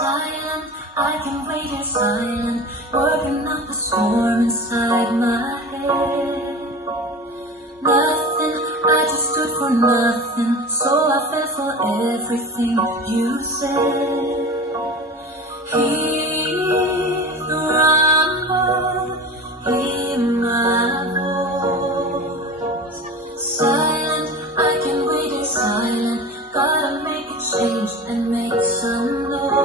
silent, I can wait in silent, working out the storm inside my head. Nothing, I just stood for nothing, so I fell for everything you said. Hear the rumble, hear my voice. Silent, I can wait in silent, gotta make a change and make some noise.